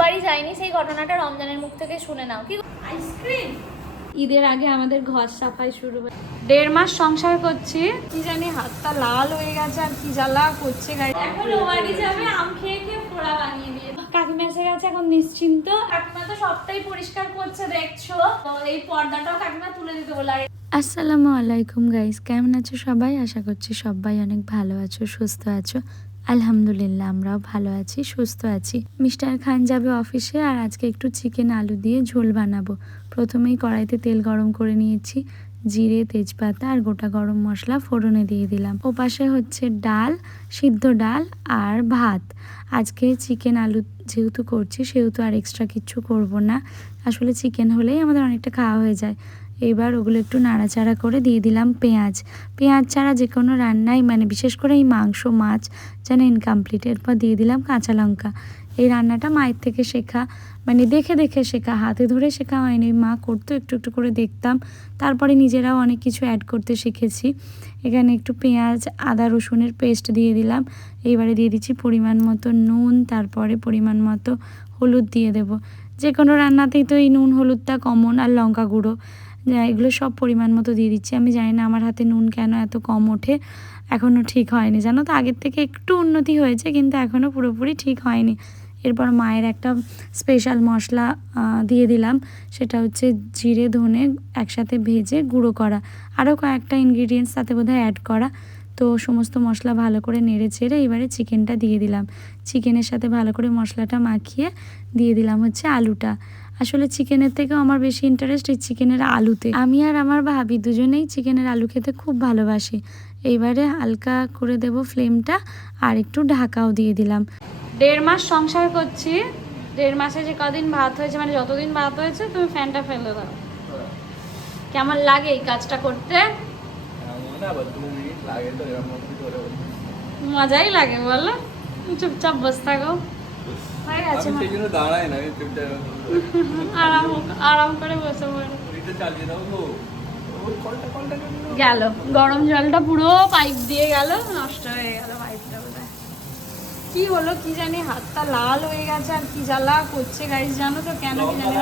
বাড়ি যায়নি সেই ঘটনাটা রমজানের মুখ থেকে শুনে নাও। কি আইসক্রিম? ঈদের আগে আমাদের ঘর সাফাই শুরু হয় দেড় মাস সংসার করছি। কি জানি হাতটা লাল হয়ে গেছে আর কি জ্বালা করছে গাড়ি এখন ও বাড়ি যাবে আম খেয়ে খেয়ে ফোড়া বানিয়ে দিয়ে কাকিমা এসে গেছে এখন নিশ্চিন্ত। কাকিমা তো সবটাই পরিষ্কার করছে দেখছ? এই পর্দাটাও কাকিমা তুলে দিতে বলে আসসালামু আলাইকুম গাইস কেমন আছো সবাই? আশা করছি সবাই অনেক ভালো আছো সুস্থ আছো। আলহামদুলিল্লাহ, আমরাও ভালো আছি, সুস্থ আছি। মিস্টার খান যাবে অফিসে আর আজকে একটু চিকেন আলু দিয়ে ঝোল বানাবো। প্রথমেই কড়াইতে তেল গরম করে নিয়েছি, জিরে, তেজপাতা আর গোটা গরম মশলা ফোড়নে দিয়ে দিলাম। ও পাশে হচ্ছে ডাল, সিদ্ধ ডাল আর ভাত। আজকে চিকেন আলু যেহেতু করছি, সেহেতু আর এক্সট্রা কিছু করব না। আসলে চিকেন হলেই আমাদের অনেকটা খাওয়া হয়ে যায়। এবার ওগুলো একটু নাড়াচাড়া করে দিয়ে দিলাম পেঁয়াজ। পেঁয়াজ ছাড়া যে কোনো রান্নাই মানে বিশেষ করে এই মাংস, মাছ, যেন ইনকমপ্লিট এরপর দিয়ে দিলাম কাঁচা লঙ্কা। এই রান্নাটা মায়ের থেকে শেখা মানে দেখে দেখে শেখা, হাতে ধরে শেখা হয়নি। মা করতো, একটু একটু করে দেখতাম। তারপরে নিজেরাও অনেক কিছু অ্যাড করতে শিখেছি। এখানে একটু পেঁয়াজ, আদা, রসুনের পেস্ট দিয়ে দিলাম। এইবারে দিয়ে দিচ্ছি পরিমাণ মতো নুন, তারপরে পরিমাণ মতো হলুদ দিয়ে দেব। যে কোনো রান্নাতেই তো এই নুন, হলুদটা কমন আর লঙ্কা গুঁড়ো। এগুলো সব পরিমাণ মতো দিয়ে দিচ্ছি। আমি জানি না আমার হাতে নুন কেন এত কম ওঠে এখনও ঠিক হয়নি। জানো তো, আগের থেকে একটু উন্নতি হয়েছে, কিন্তু এখনও পুরোপুরি ঠিক হয়নি। এরপর মায়ের একটা স্পেশাল মশলা দিয়ে দিলাম। সেটা হচ্ছে জিরে, ধনে একসাথে ভেজে গুঁড়ো করা। আরও কয়েকটা ইনগ্রিডিয়েন্টস তাতে বোধহয় অ্যাড করা। তো সমস্ত মশলা ভালো করে নেড়ে চেড়ে এবারে চিকেনটা দিয়ে দিলাম। চিকেনের সাথে ভালো করে মশলাটা মাখিয়ে দিয়ে দিলাম হচ্ছে আলুটা। আসলে চিকেনের থেকেও আমার বেশি ইন্টারেস্ট এই চিকেনের আলুতে। আমি আর আমার ভাবি দুজনেই চিকেনের আলু খেতে খুব ভালোবাসি। এইবারে হালকা করে দেব ফ্লেমটা আর একটু ঢাকাও দিয়ে দিলাম। দেড় মাস সংসার করছি। দেড় মাসে যে কদিন ভাত হয়েছে মানে যতদিন ভাত হয়েছে তুমি ফ্যানটা ফেলে দাও। কেমন লাগে এই কাজটা করতে। মজাই লাগে বলো। চুপচাপ বসে থাকো। হয়ে গেছে আমি সেই জন্য দাঁড়াই না আমি আরাম আরাম করে বসে পড়ো। চালিয়ে দাও গো গেল। গরম জলটা পুরো পাইপ দিয়ে গেল নষ্ট হয়ে গেল পাইপটা বোধহয় কি হলো কি জানি হাতটা লাল হয়ে গেছে আর কি জ্বালা করছে গাইস জানো তো কেন কি জানি।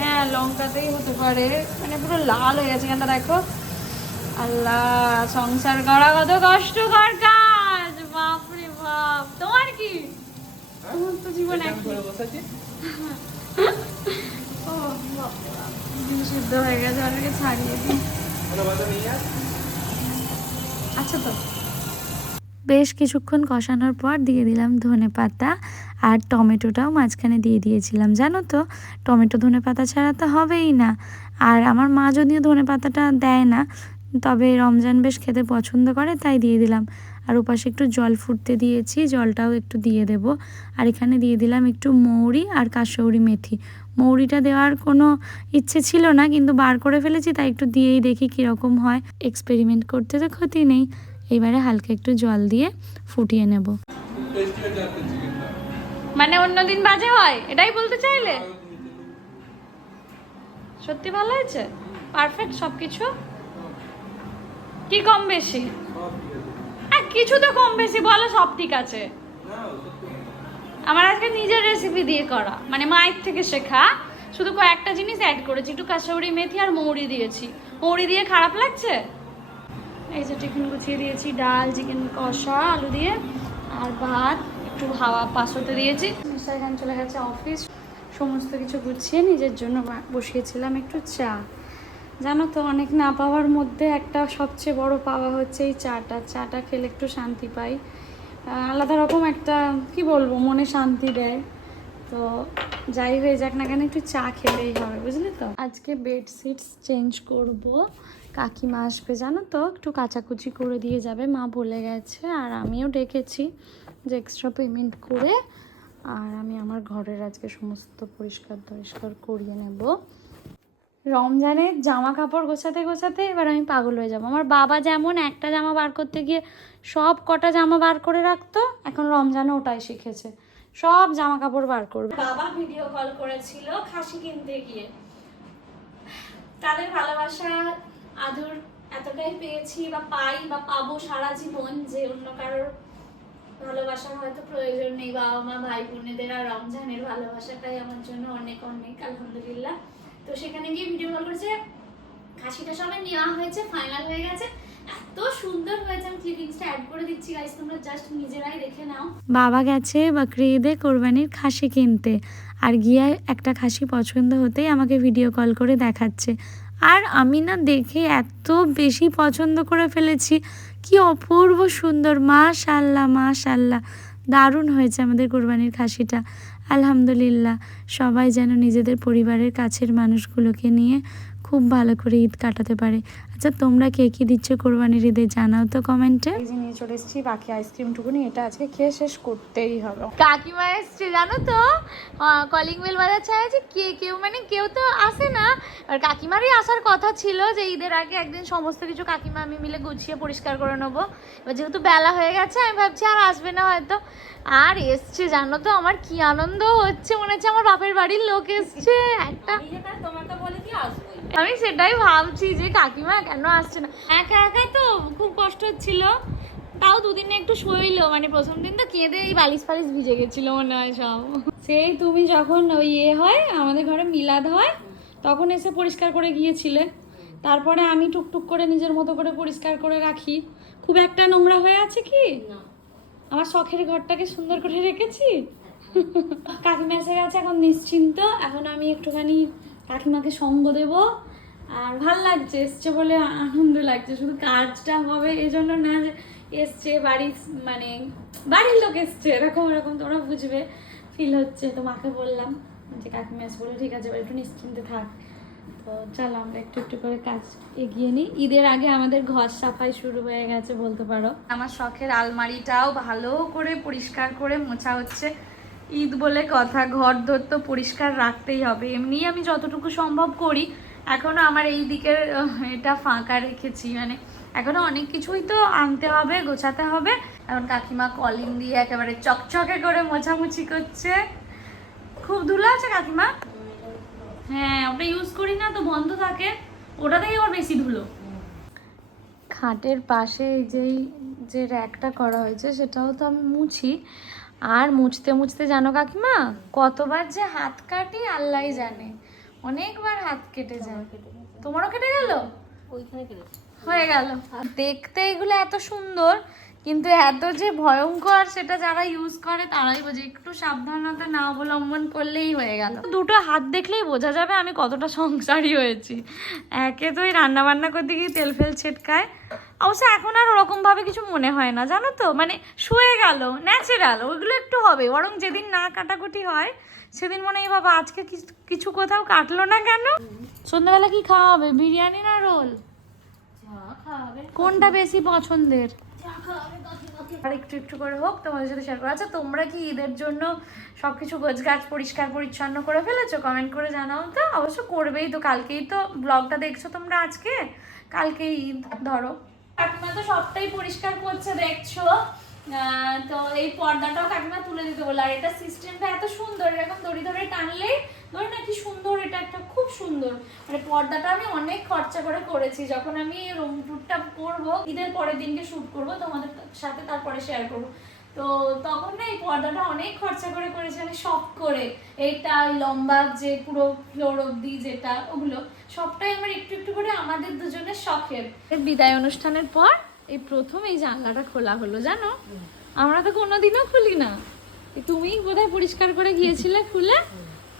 হ্যাঁ লঙ্কাতেই হতে পারে। মানে পুরো লাল হয়ে গেছে কেন দেখো? আল্লাহ সংসার করা কত কষ্টকর কাজ বাপরে বাপ। তোমার কি? তো জীবন। ও ডিম সিদ্ধ হয়ে গেছে ছাড়িয়ে দিই? আচ্ছা তো। বেশ কিছুক্ষণ কষানোর পর দিয়ে দিলাম ধনে পাতা আর টমেটোটাও মাঝখানে দিয়ে দিয়েছিলাম জানো তো? টমেটো ধনে পাতা ছাড়া তো হবেই না। আর আমার মা যদিও ধনে পাতাটা দেয় না তবে রমজান বেশ খেতে পছন্দ করে তাই দিয়ে দিলাম। আর ওপাশে একটু জল ফুটতে দিয়েছি, জলটাও একটু দিয়ে দেব। আর এখানে দিয়ে দিলাম একটু মৌরি আর কাশৌরি মেথি। মৌরিটা দেওয়ার কোনো ইচ্ছে ছিল না, কিন্তু বার করে ফেলেছি, তাই একটু দিয়েই দেখি কীরকম হয়। এক্সপেরিমেন্ট করতে তো ক্ষতি নেই। এবারে হালকা একটু জল দিয়ে ফুটিয়ে নেব। মানে অন্যদিন বাজে হয়? এটাই বলতে চাইলে? সত্যি ভালো হয়েছে? পারফেক্ট সব কিছু কি কম বেশি? কিছু তো কম বেশি, বলো সব ঠিক আছে। আমার আজকে নিজের রেসিপি দিয়ে করা। মানে মায়ের থেকে শেখা। শুধু কয়েকটা জিনিস অ্যাড করেছি। একটু কাশাউরি মেথি আর মৌরি দিয়েছি। মৌরি দিয়ে খারাপ লাগছে? এই যে টিফিন গুছিয়ে দিয়েছি, ডাল চিকেন কষা, আলু দিয়ে, আর ভাত, একটু হাওয়া পাশোতে দিয়েছি। মিস্টার চলে গেছে অফিস সমস্ত কিছু গুছিয়ে নিজের জন্য বসিয়েছিলাম একটু চা। জানো তো, অনেক না পাওয়ার মধ্যে একটা সবচেয়ে বড় পাওয়া হচ্ছে এই চাটা। চাটা খেলে একটু শান্তি পাই। আলাদা রকম একটা, কি বলব, মনে শান্তি দেয়। তো যাই হয়ে যাক না কেন, একটু চা খেলেই হবে, বুঝলি তো? আজকে বেডশিটস চেঞ্জ করব। কাকিমা আসবে, জানো তো, একটু কাচাকুচি করে দিয়ে যাবে। মা বলে গেছে, আর আমিও ডেকেছি যে এক্সট্রা পেমেন্ট করে, আর আমি আমার ঘরের আজকে সমস্ত পরিষ্কার টরিষ্কার করিয়ে নেব। রমজানের জামা কাপড় গোছাতে গোছাতে এবার আমি পাগল হয়ে যাব। আমার বাবা যেমন একটা জামা বার করতে গিয়ে সব কটা জামা বার করে রাখতো, এখন রমজানে ওটাই শিখেছে। সব জামা কাপড় বার করবে। বাবা ভিডিও কল করেছিল খাসি কিনতে গিয়ে। তাদের ভালোবাসা আদর এতটাই পেয়েছি বা পাই বা পাবো সারা জীবন যে অন্য কারোর ভালোবাসার হয়তো প্রয়োজন নেই। বাবা মা ভাই বোনেদের আর রমজানের ভালোবাসাটাই আমার জন্য অনেক অনেক, আলহামদুলিল্লাহ। তো সেখানে গিয়ে ভিডিও কল করেছে। খাসিটা সবাই নেওয়া হয়েছে ফাইনাল হয়ে গেছে। এত সুন্দর হয়েছে, আমি ক্লিপিংসটা অ্যাড করে দিচ্ছি গাইস তোমরা জাস্ট নিজেরাই দেখে নাও। বাবা গেছে বাকরি ঈদে কোরবানির খাসি কিনতে, আর গিয়ে একটা খাসি পছন্দ হতেই আমাকে ভিডিও কল করে দেখাচ্ছে। আর আমি না দেখে এত বেশি পছন্দ করে ফেলেছি, কি অপূর্ব সুন্দর, মাশাল্লাহ মাশাল্লাহ, দারুণ হয়েছে আমাদের কোরবানির খাসিটা। আলহামদুলিল্লাহ সবাই যেন নিজেদের পরিবারের কাছের মানুষগুলোকে নিয়ে খুব ভালো করে ঈদ কাটাতে পারে। আচ্ছা তোমরা কে কী দিচ্ছ কোরবানির ঈদে জানাও তো কমেন্টে। এই যে নিয়ে চলে এসেছি বাকি আইসক্রিমটুকুনি এটা আজকে খেয়ে শেষ করতেই হবে। কাকিমা এসছে জানো তো? কলিং বেল বাজাচ্ছে আছে কে কেউ মানে কেউ তো আসে না। আর কাকিমারই আসার কথা ছিল যে ঈদের আগে একদিন সমস্ত কিছু কাকিমা আমি মিলে গুছিয়ে পরিষ্কার করে নেব। এবার যেহেতু বেলা হয়ে গেছে আমি ভাবছি আর আসবে না হয়তো। আর এসছে জানো তো আমার কি আনন্দ হচ্ছে মনে হচ্ছে আমার বাপের বাড়ির লোক এসছে। একটা আমি সেটাই ভাবছি যে কাকিমা কেন আসছে না? একা একা তো খুব কষ্ট হচ্ছিল। তাও দুদিনে একটু শৈল মানে প্রথম দিন তো কেঁদে এই বালিশ ফালিশ ভিজে গেছিল মনে হয় সব। সেই তুমি যখন ওই ইয়ে হয় আমাদের ঘরে মিলাদ হয় তখন এসে পরিষ্কার করে গিয়েছিলে। তারপরে আমি টুকটুক করে নিজের মতো করে পরিষ্কার করে রাখি। খুব একটা নোংরা হয়ে আছে কি? আমার শখের ঘরটাকে সুন্দর করে রেখেছি? কাকিমা এসে গেছে এখন নিশ্চিন্ত। এখন আমি একটুখানি কাকিমাকে সঙ্গ দেব। আর ভালো লাগছে, এসছে বলে আনন্দ লাগছে। শুধু কাজটা হবে এই জন্য না যে এসছে, বাড়ির মানে বাড়ির লোক এসছে, এরকম এরকম তোমরা বুঝবে ফিল হচ্ছে। তো মাকে বললাম যে কাকিমা এসে বলে ঠিক আছে একটু নিশ্চিন্তে থাক। তো চলো আমরা একটু একটু করে কাজ এগিয়ে নিই। ঈদের আগে আমাদের ঘর সাফাই শুরু হয়ে গেছে, বলতে পারো। আমার শখের আলমারিটাও ভালো করে পরিষ্কার করে মোছা হচ্ছে। ঈদ বলে কথা, ঘর ধর তো পরিষ্কার রাখতেই হবে। এমনি আমি যতটুকু সম্ভব করি এখনও আমার এই দিকের এটা ফাঁকা রেখেছি মানে এখনও অনেক কিছুই তো আনতে হবে, গোছাতে হবে। এখন কাকিমা কলিং দিয়ে একেবারে চকচকে করে মোছামুছি করছে। খুব ধুলো আছে কাকিমা? হ্যাঁ ওটা ইউজ করি না তো বন্ধ থাকে। ওটাতেই আবার বেশি ধুলো। খাটের পাশে যেই, যে র্যাকটা করা হয়েছে, সেটাও তো আমি মুছি। আর মুছতে মুছতে জানো কাকিমা, কতবার যে হাত কাটি আল্লাহ জানে। অনেকবার হাত কেটে যায়। তোমারও কেটে গেল? হয়ে গেল। দেখতে এগুলো এত সুন্দর কিন্তু এত যে ভয়ঙ্কর সেটা যারা ইউজ করে তারাই বোঝে। একটু সাবধানতা না অবলম্বন করলেই হয়ে গেল। দুটো হাত দেখলেই বোঝা যাবে আমি কতটা সংসারী হয়েছি। একে তো এই রান্না বান্না করতে গিয়ে তেল ফেল ছিটকায়। অবশ্য এখন আর ওরকম ভাবে কিছু মনে হয় না, জানো তো? মানে শুয়ে গেল ন্যাচারাল ওইগুলো একটু হবে। বরং যেদিন না কাটাকুটি হয়, সেদিন মনে হয় বাবা, আজকে কিছু- কিছু কোথাও কাটলো না কেন? সন্ধ্যাবেলা কি খাওয়া হবে, বিরিয়ানি না রোল? কোনটা বেশি পছন্দের? আর একটু একটু করে হোক, তোমাদের সাথে শেয়ার করা আচ্ছা তোমরা কি ঈদের জন্য সবকিছু গোছ গাছ পরিষ্কার পরিচ্ছন্ন করে ফেলেছো? কমেন্ট করে জানাও তো। অবশ্য করবেই তো, কালকেই তো ব্লগটা দেখছ তোমরা আজকে। কালকেই ঈদ, ধরো। কাকিমা তো সবটাই পরিষ্কার করছে, দেখছ? তো এই পর্দাটাও কাকিমা তুলে দিতে বলল। আর এটা সিস্টেমটা এত সুন্দর, এরকম দড়ি ধরে টানলে, ধরে না কি সুন্দর, এটা একটা খুব সুন্দর। মানে পর্দাটা আমি অনেক খরচা করে করেছি। যখন আমি রুম ট্যুরটা করব, ঈদের পরের দিনকে শ্যুট করব, তোমাদের সাথে তারপরে শেয়ার করব। তো তখন না এই পর্দাটা অনেক খরচা করে করেছি আমি শখ করে। এই লম্বা যে পুরো ফ্লোর অবধি যেটা, ওগুলো, সবটাই আমার একটু একটু করে আমাদের দুজনের শখের। বিদায় অনুষ্ঠানের পর এই প্রথম এই জানলাটা খোলা হলো, জানো? আমরা তো কোনোদিনও খুলি না। তুমিই বোধহয় পরিষ্কার করে গিয়েছিলে খুলে,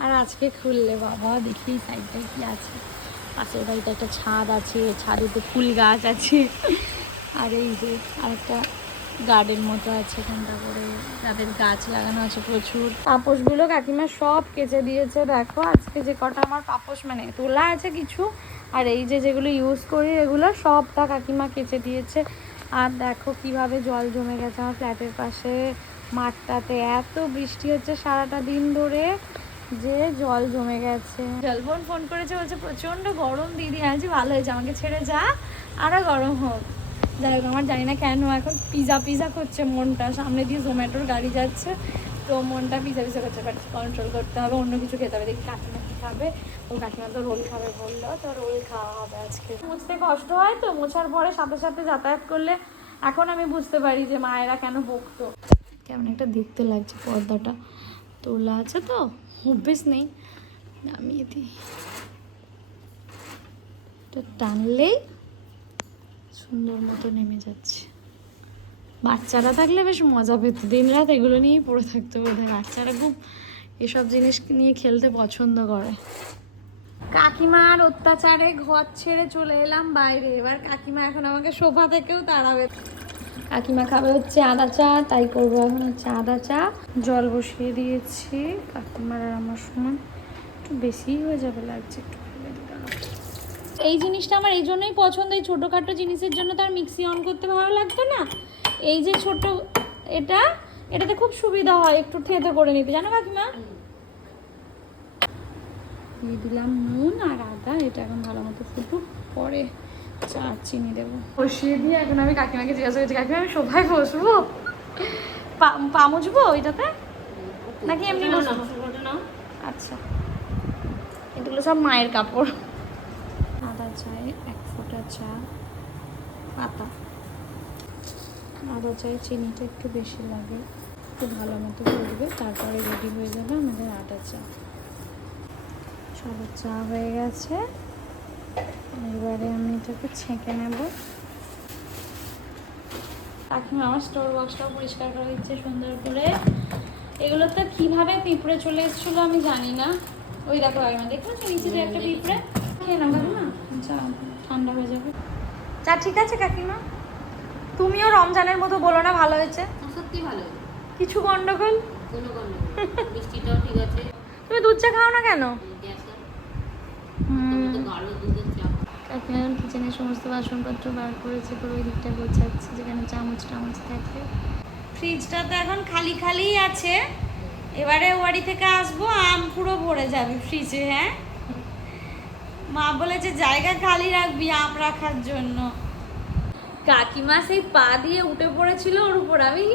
আর আজকে খুললে বাবা, দেখি সাইডটা কি আছে। পাশের বাড়িতে একটা ছাদ আছে ছাদেতে ফুল গাছ আছে। আর এই যে আরেকটা গার্ডেন মতো আছে এখানটা করে তাদের গাছ লাগানো আছে প্রচুর। পাপোশগুলো কাকিমা সব কেচে দিয়েছে দেখো আজকে যে কটা আমার পাপোশ মানে তোলা আছে কিছু আর এই যে যেগুলো ইউজ করি এগুলো সবটা কাকিমা কেচে দিয়েছে। আর দেখো কীভাবে জল জমে গেছে আমার ফ্ল্যাটের পাশে। মাঠটাতে এত বৃষ্টি হচ্ছে সারাটা দিন ধরে যে জল জমে গেছে। জলবন ফোন করেছে বলছে প্রচণ্ড গরম দিদি আছি ভালো হয়েছে আমাকে ছেড়ে যা আরও গরম হোক। যাই হোক আমার জানি না কেন এখন পিজা পিজা করছে মনটা। সামনে দিয়ে জোম্যাটোর গাড়ি যাচ্ছে তো মনটা পিজা পিজা করছে বাট কন্ট্রোল করতে হবে অন্য কিছু খেতে হবে। দেখি কাকিমা কি খাবে। ও কাকিমা তো রোল খাবে বলল তো রোল খাওয়া হবে আজকে। মুছতে কষ্ট হয় তো মোছার পরে সাথে সাথে যাতায়াত করলে এখন আমি বুঝতে পারি যে মায়েরা কেন বকতো। কেমন একটা দেখতে লাগছে পর্দাটা। তোলা আছে তো অভ্যেস নেই। নামিয়ে দিই। তো টানলেই সুন্দর মতো নেমে যাচ্ছে। বাচ্চারা থাকলে বেশ মজা পেত। দিন রাত এগুলো নিয়েই পড়ে থাকতো বোধ হয় বাচ্চারা খুব এসব জিনিস নিয়ে খেলতে পছন্দ করে। কাকিমার অত্যাচারে ঘর ছেড়ে চলে এলাম বাইরে। এবার কাকিমা এখন আমাকে সোফা থেকেও তাড়াবে। কাকিমা খাবে হচ্ছে আদা চা, তাই করব এখন হচ্ছে আদা চা। জল বসিয়ে দিয়েছি। কাকিমার আর আমার সমান একটু বেশিই হয়ে যাবে লাগছে একটু। এই জিনিসটা আমার এই জন্যই পছন্দ এই ছোটোখাটো জিনিসের জন্য তার মিক্সি অন করতে ভালো লাগতো না এই যে ছোট এটা এটাতে খুব সুবিধা হয় একটু থেতে করে নিতে জানো কাকিমা দিয়ে দিলাম নুন আর আদা এটা এখন ভালো মতো ফুটুক পরে চা চিনি দেবো বসিয়ে দিয়ে এখন আমি কাকিমাকে জিজ্ঞাসা করছি কাকিমা আমি সোফায় বসবো পা- মুছবো ওইটাতে নাকি এমনি বসবো আচ্ছা এগুলো সব মায়ের কাপড় চায়ে এক ফোঁটা চা পাতা। আদা চায়ে চিনিটা একটু বেশি লাগে একটু ভালো মতো করবে তারপরে রেডি হয়ে যাবে আমাদের আদা চা। চলো চা হয়ে গেছে। এবারে আমি এটাকে ছেঁকে নেব। কাকিমা আমার স্টোর বক্সটাও পরিষ্কার করে দিচ্ছে সুন্দর করে। এগুলো তো কীভাবে পিঁপড়ে চলে এসেছিল আমি জানি না। ওই দেখো কাকিমা দেখো নিচে যে একটা পিঁপড়ে? খেয়ে নাও কাকিমা চা ঠান্ডা হয়ে যাবে। চা ঠিক আছে কাকিমা। তুমিও রমজানের মতো বলো না ভালো হয়েছে? সত্যি ভালো কিছু গন্ডগোল? কোনো গন্ডগোল। মিষ্টিটাও ঠিক আছে। তুমি দুধ চা খাও না কেন? গ্যাসে। হুম। তো গাঢ় দুধের চা। কাকিমা কিচেনের সমস্ত বাসনপত্র বার করেছে করে ওই দিকটা গোছাচ্ছে যেখানে চামচ টামচ থাকে। ফ্রিজটা তো এখন খালি খালিই আছে। এবারে বাড়ি থেকে আসব আম পুরো ভরে যাবে ফ্রিজে হ্যাঁ? মা বলেছে জায়গা খালি রাখবি আম রাখার জন্য। কাকিমা সেই পা দিয়ে উঠে পড়েছিল ওর উপর। আমি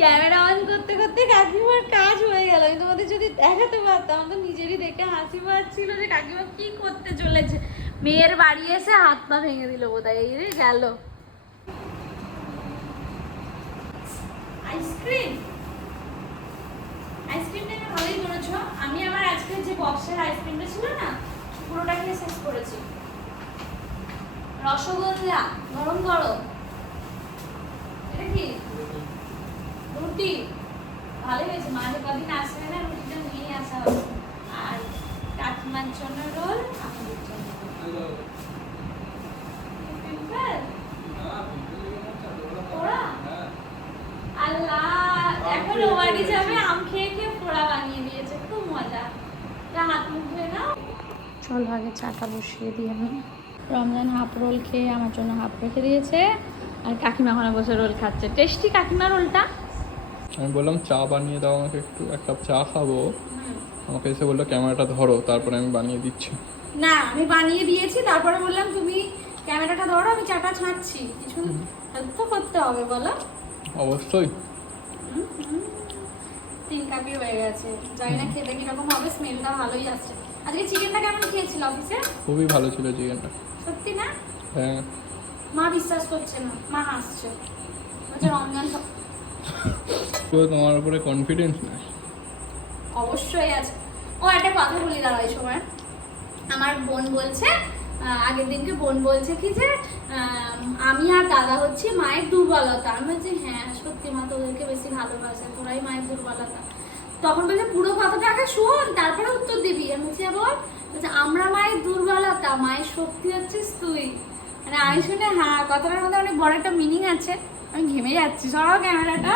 ক্যামেরা অন করতে করতে কাকিমার কাজ হয়ে গেল। আমি তোমাদের যদি দেখাতে পারতাম তো নিজেরই দেখে হাসি পাচ্ছিল যে কাকিমা কি করতে চলেছে। মেয়ের বাড়ি এসে হাত পা ভেঙে দিল বোধহয়। এই রে গেল। আইসক্রিম? আইসক্রিমটা ভালোই করেছ। আমি আমার আজকে যে বক্সের আইসক্রিমটা ছিল না পুরোটা খেয়ে শেষ করেছি। রসগোল্লা, গরম গরম। কি? রুটি। ভালোই হয়েছে। মা যে কদিন আসবে না, রুটিটা নিয়ে আসা হবে। আর কাকিমার জন্য রোল, আমাদের জন্য আম খেয়ে খেয়ে পোড়া বানিয়ে দিয়েছে। খুব মজা। হাত মুখ ধুয়ে নাও। চলো আগে চাটা বসিয়ে দিই আমি। রমজান হাফ রোল খেয়ে আমার জন্য হাফ রেখে দিয়েছে। আর কাকিমা ওখানে বসে রোল খাচ্ছে। টেস্টি কাকিমা রোলটা? আমি বললাম চা বানিয়ে দাও আমাকে একটু এক কাপ চা খাব। আমাকে এসে বলল ক্যামেরাটা ধরো তারপরে আমি বানিয়ে দিচ্ছি। না আমি বানিয়ে দিয়েছি তারপরে বললাম তুমি ক্যামেরাটা ধরো আমি চাটা ছাঁচছি কিছু হেল্প তো করতে হবে বলো। অবশ্যই। তিন কাপি হয়ে গেছে। জানি না খেতে কীরকম হবে স্মেলটা ভালোই আসছে। আজকে চিকেনটা কেমন খেয়েছিল অফিসে? খুবই ভালো ছিল চিকেনটা সত্যি না? হ্যাঁ। মা বিশ্বাস করছে না মা হাসছে। বলছে রমজান তো তোমার উপরে কনফিডেন্স না? অবশ্যই আছে। ও একটা কথা বলি দাঁড়া এই সময়। আমার বোন বলছে আগের দিনকে বোন বলছে কি যে আমি আর দাদা হচ্ছে মায়ের দুর্বলতা। আমি বলছি হ্যাঁ সত্যি মা তোদেরকে বেশি ভালোবাসে তোরাই মায়ের দুর্বলতা। তখন বলছে, পুরো কথাটা আগে শোন, তারপরে উত্তর দিবি। আমি বলছি, আবার? বলছে, আমরা মায়ের দুর্বলতা, মায়ের শক্তি হচ্ছিস তুই। মানে আমি শুনে হ্যাঁ কথাটার মধ্যে অনেক বড় একটা মিনিং আছে। আমি ঘেমে যাচ্ছি, সরাও ক্যামেরাটা।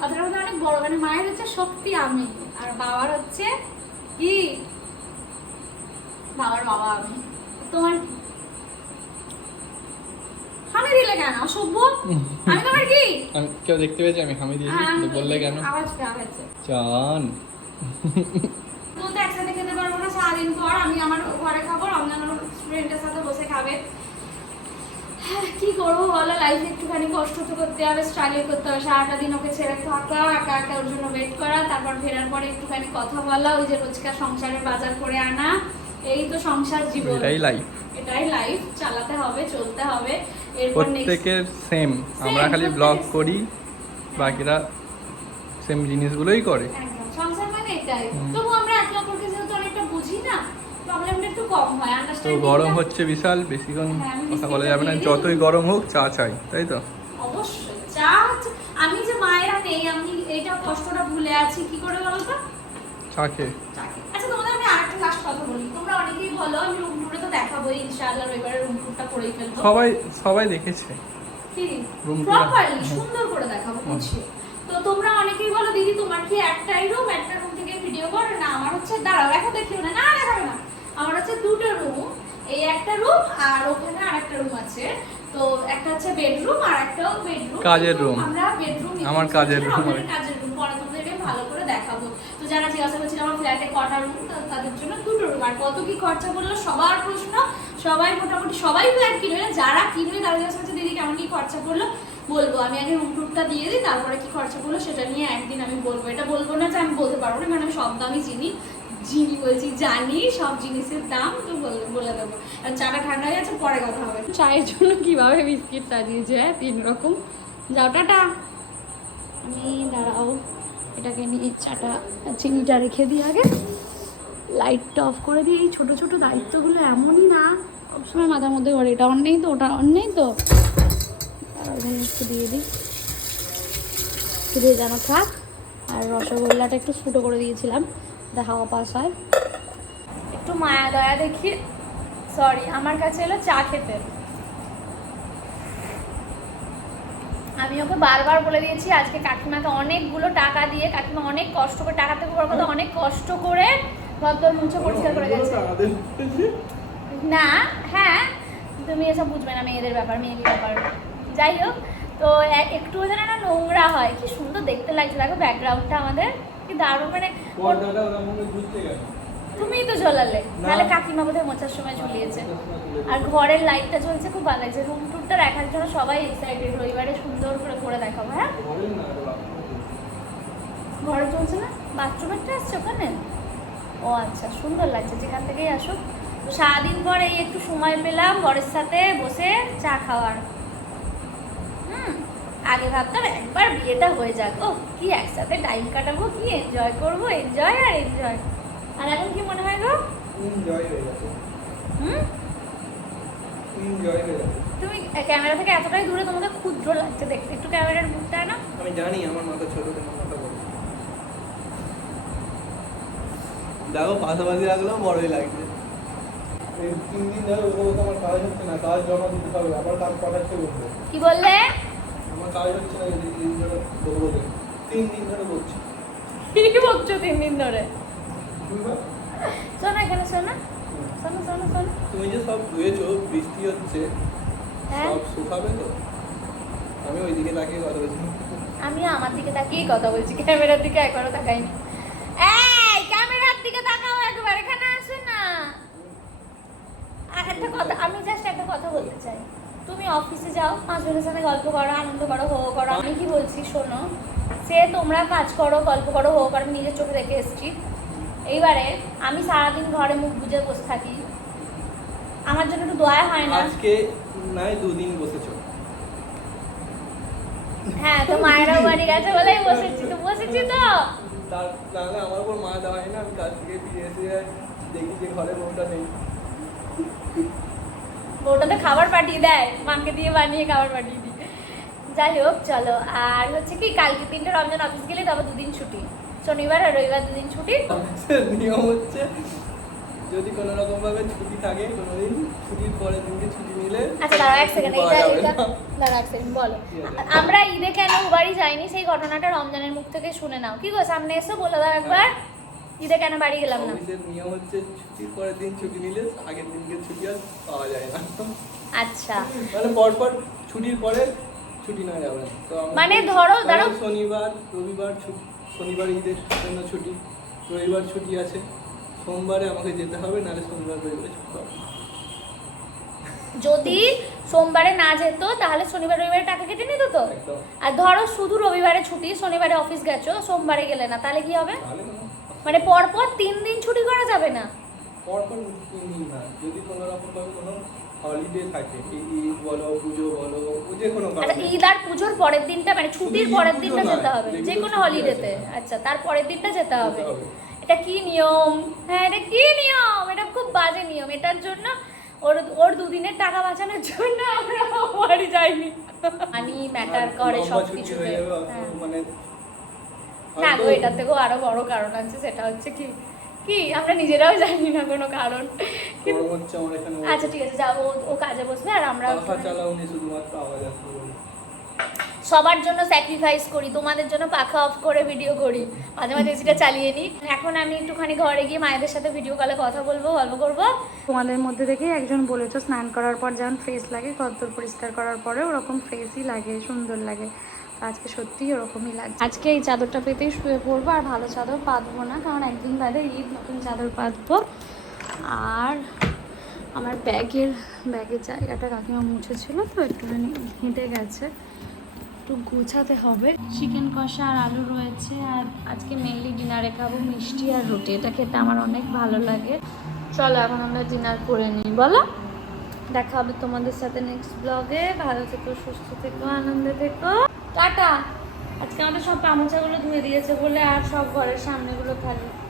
কথাটার মধ্যে অনেক বড় মানে মায়ের হচ্ছে শক্তি আমি, আর বাবার হচ্ছে কি? বাবার বাবা আমি। তোমার? হামি দিলে কেন? অসভ্য আমি তোমার কি? কেউ দেখতে পেয়েছি? আমি হামি দিয়েছি বললে কেন? আওয়াজ পেয়ে গেছে চান। তো তো একসাথে খেতে পারব না সারাদিন পর আমি আমার ঘরে খাব রমজান স্টুডেন্টের সাথে বসে খাবে। হ্যাঁ, কি করব বলো? লাইফে একটুখানি কষ্ট তো করতে হবে স্ট্রাগল করতে হবে। সারাটা দিন ওকে ছেড়ে থাকা একা একা ওর জন্য ওয়েট করা তারপর ফেরার পরে একটুখানি কথা বলা ওই যে রোজকার সংসারের বাজার করে আনা। এই তো সংসার জীবন। এটাই লাইফ এটাই লাইফ চালাতে হবে চলতে হবে। প্রত্যেকের সেম আমরা খালি ব্লগ করি বাকিরা সেম জিনিসগুলোই করে। সংসার মানে এটাই। তবু আমরা একে অপরকে যেহেতু অনেকটা বুঝি না প্রবলেমটা একটু কম হয় তো আন্ডারস্ট্যান্ডিং গরম হচ্ছে বিশাল বেশিক্ষণ হ্যাঁ, কথা বলা যাবে না। যতই গরম হোক চা চাই তাই তো? অবশ্যই। চা আমি যে মায়েরা নেই আমি এইটা কষ্টটা ভুলে আছি কি করে বলো তো চা খেয়ে। আচ্ছা তোমাদের লাস্ট কথা বলি। তোমরা অনেকেই বলো আমি রুম টুরে তো দেখাবোই ইনশাআল্লাহ রবিবারে রুম টুরটা করেই ফেলব। সবাই সবাই দেখেছে। কি? প্রপারলি সুন্দর করে দেখাবো গুছিয়ে তো তোমরা অনেকেই বলো দিদি তোমার কি একটাই রুম একটা রুম থেকে ভিডিও করো? না আমার হচ্ছে দাঁড়াও দেখা দেখিও না না দেখাবে না। আমার হচ্ছে দুটো রুম এই একটা রুম আর ওখানে আরেকটা রুম আছে। তো একটা হচ্ছে বেডরুম আর একটাও বেডরুম কাজের room। আমরা বেডরুম আমার কাজের আমাদের ওই। কাজের রুম পরে তোমাদেরকে ভালো করে দেখাবো। যারা জিজ্ঞাসা করছিল আমার ফ্ল্যাটে কটা রুম তাদের জন্য দুটো রুম আর কত কি খরচা পড়ল সবার প্রশ্ন সবাই মোটামুটি সবাই ফ্ল্যাট কিনবে না যারা কিনবে তারা জিজ্ঞাসা করছে দিদি কেমন কি খরচা পড়ল? বলব আমি আগে রুম টুরটা দিয়ে দিই তারপরে কি খরচা পড়ল সেটা নিয়ে একদিন আমি বলব। এটা বলব না যে আমি বলতে পারব না কারণ আমি সব দামই চিনি। চিনি বলছি জানি সব জিনিসের দাম তো বলে বলে দেবো। আর চাটা ঠান্ডা হয়ে গেছে পরে কথা হবে। চায়ের জন্য কীভাবে বিস্কিট সাজিয়েছে হ্যাঁ? তিন রকম। যাও টাটা। আমি দাঁড়াও। এটাকে নিয়ে চাটা, চিনিটা রেখে দিই আগে। লাইটটা অফ করে দিই। এই ছোটো ছোটো দায়িত্বগুলো এমনই না। সবসময় মাথার মধ্যে করে, এটা অন নেই তো, ওটা অন নেই তো একটু দিয়ে দিই। একটু ভেজানো থাক। আর রসগোল্লাটা একটু ফুটো করে দিয়েছিলাম, এটা হাওয়া পাস হয় একটু মায়া দয়া দেখি সরি আমার কাছে এলো চা খেতে। আমি ওকে বারবার বলে দিয়েছি আজকে কাকিমাকে অনেকগুলো টাকা দিয়ে কাকিমা অনেক কষ্ট করে টাকা থেকে বড় কথা অনেক কষ্ট করে ঘর মুছে পরিষ্কার করে গেছে। না হ্যাঁ তুমি এসব বুঝবে না মেয়েদের ব্যাপার মেয়েদের ব্যাপার। যাই হোক তো একটু যেন না নোংরা হয় কি সুন্দর দেখতে লাগছে। দেখো ব্যাকগ্রাউন্ডটা আমাদের কি দারুণ মানে তুমিই তো জ্বলালে তাহলে কাকিমা বোধহয় মোচার সময় ঝুলিয়েছে। আর ঘরের লাইটটা জ্বলছে খুব ভালো লাগছে। রুম টুরটা দেখার জন্য সবাই এক্সাইটেড রবিবারে সুন্দর করে করে দেখাবো হ্যাঁ? ঘরে চলছে না? বাথরুমেরটা আসছে ওখানে? ও আচ্ছা সুন্দর লাগছে। যেখান থেকেই আসুক। তো সারাদিন পর এই একটু সময় পেলাম বরের সাথে বসে চা খাওয়ার। হুম আগে ভাবতাম একবার বিয়েটা হয়ে যাক। ও কি একসাথে টাইম কাটাবো কি এনজয় করব এনজয় আর এনজয় আর এখন কি মনে হয় গো? হুম? তুমি ক্যামেরা থেকে এতটাই দূরে তোমাদের ক্ষুদ্র লাগছে দেখতে। একটু ক্যামেরার মুখটা না আমি জানি আমার মাথা ছোট তোমার মাথা বড়। দেখো পাশাপাশি রাখলেও বড়ই লাগছে। তিন দিন ধরে ওকে বলতে আমার কাজ হচ্ছে না কাজ জমা দিতে হবে আবার কাজ পাঠাচ্ছে বলতে কি বললে? আমার কাজ হচ্ছে না তিন দিন ধরে বলব বলে তিন দিন ধরে বলছি। কি বকছো তিন দিন ধরে? শোনো এখানে শোনো শোনো শোনো শোনো তুমি যে সব ধুয়েছো বৃষ্টি হচ্ছে হ্যাঁ? সব শুকাবে তো? আমি ওই দিকে তাকিয়ে কথা বলছি। আমি আমার দিকে তাকিয়েই কথা বলছি ক্যামেরার দিকে একবারও তাকাইনি। এই ক্যামেরার দিকে তাকাও একবার এখানে আসে না। একটা কথা আমি জাস্ট একটা কথা বলতে চাই। তুমি অফিসে যাও পাঁচ জনের সাথে গল্প করো আনন্দ করো হো করো। আমি কি বলছি শোনো সে তোমরা কাজ করো গল্প করো হো করো নিজের চোখে দেখে এসেছি। এইবারে আমি সারাদিন ঘরে মুখ বুঝে বসে থাকি। আমার জন্য একটু দয়া হয় না? আজকে নাই দুদিন বসেছো। হ্যাঁ তো মায়েরাও বাড়ি গেছে বলেই বসেছি তো বসেছি তো। তার আমার উপর মা দেওয়া না আমি কাজ থেকে ফিরে এসে দেখি যে ঘরে বউটা নেই। বউটাতে খাবার পাঠিয়ে দেয় মাকে দিয়ে বানিয়ে খাবার পাঠিয়ে দিই। যাই হোক চলো। আর হচ্ছে কি কালকে তিনটে রমজান অফিস গেলে তবে দুদিন ছুটি। শনিবার আর রবিবার দুদিন ছুটি। নিয়ম হচ্ছে যদি কোনো রকম ভাবে ছুটি থাকে কোনোদিন ছুটির পরের দিনকে ছুটি নিলে আচ্ছা দাঁড়া এক সেকেন্ড পাওয়া এইটা। দাঁড়া এক সেকেন্ড বলো। আমরা ঈদে কেন বাড়ি যাইনি? সেই ঘটনাটা রমজানের মুখ থেকে শুনে নাও। কি গো সামনে এসো বলে দাও একবার। ঈদে কেন বাড়ি গেলাম না? নিয়ম হচ্ছে ছুটির পরের দিন ছুটি নিলে আগের দিনকে ছুটি আর পাওয়া যায় না। আচ্ছা। মানে পরপর ছুটির পরে ছুটি না যাবে না। তো মানে ধরো, ধরো- শনিবার রবিবার ছুটি শনিবার ঈদের জন্য ছুটি। রবিবার ছুটি আছে। সোমবারে আমাকে যেতে হবে নাহলে শনিবার রবিবার ছুটি পাবো যদি সোমবারে না যেত তাহলে শনিবার রবিবারে টাকা কেটে নিত তো? আর ধরো শুধু রবিবারে ছুটি শনিবারে অফিস গেছো সোমবারে গেলে না তাহলে কি হবে? মানে পরপর তিন দিন ছুটি করা যাবে না? পরপর তিন দিন না যদি কোনো রকম ভাবে কোনো হলিডে থাকে ঈদ বলো পুজো বলো যে কোনো আচ্ছা কারণে। ঈদ আর পুজোর পরের দিনটা মানে ছুটির পরের দিনটা যেতে হবে যে কোনো হলিডেতে আচ্ছা তার পরের দিনটা যেতে হবে। এটা কি নিয়ম? হ্যাঁ এটা কি নিয়ম? এটা খুব বাজে নিয়ম। এটার জন্য ওর ওর দুদিনের টাকা বাঁচানোর জন্য আমরা বাড়ি যাইনি। মানি ম্যাটার করে সব কিছুতে হ্যাঁ। মানে না গো এটার থেকেও আরও বড় কারণ আছে সেটা হচ্ছে কি কি? আমরা নিজেরাও জানি না কোনো কারণ। আচ্ছা ঠিক আছে যাব ও- ও কাজে বসবে আর আমরা সবার জন্য স্যাক্রিফাইস করি তোমাদের জন্য পাখা অফ করে ভিডিও করি। মাঝে মাঝে এসিটা চালিয়ে নিই। এখন আমি একটুখানি ঘরে গিয়ে মায়েদের সাথে ভিডিও কলে কথা বলব গল্প করব। তোমাদের মধ্যে থেকেই একজন বলেছ স্নান করার পর যেমন ফ্রেশ লাগে কদ্দর পরিষ্কার করার পরে ওরকম ফ্রেশই লাগে সুন্দর লাগে। আজকে সত্যিই ওরকমই লাগে আজকে এই চাদরটা পেতেই শুয়ে পড়ব আর ভালো চাদর পাতবো না কারণ একদিন বাদে ঈদ নতুন চাদর পাতবো। আর আমার ব্যাগের ব্যাগের জায়গাটা কাকিমা মুছেছিল তো একটুখানি হেঁটে গেছে। একটু গোছাতে হবে। চিকেন কষা আর আলু রয়েছে আর আজকে মেনলি ডিনারে খাব মিষ্টি আর রুটি। এটা খেতে আমার অনেক ভালো লাগে। চলো, এখন আমরা ডিনার করে নিই। বলো। দেখা হবে তোমাদের সাথে নেক্সট ব্লগে ভালো থেকো, সুস্থ থেকো, আনন্দে থেকো। টাটা। আজকে আমাদের সব পামোচাগুলো ধুয়ে দিয়েছে বলে আর সব ঘরের সামনেগুলো খালি।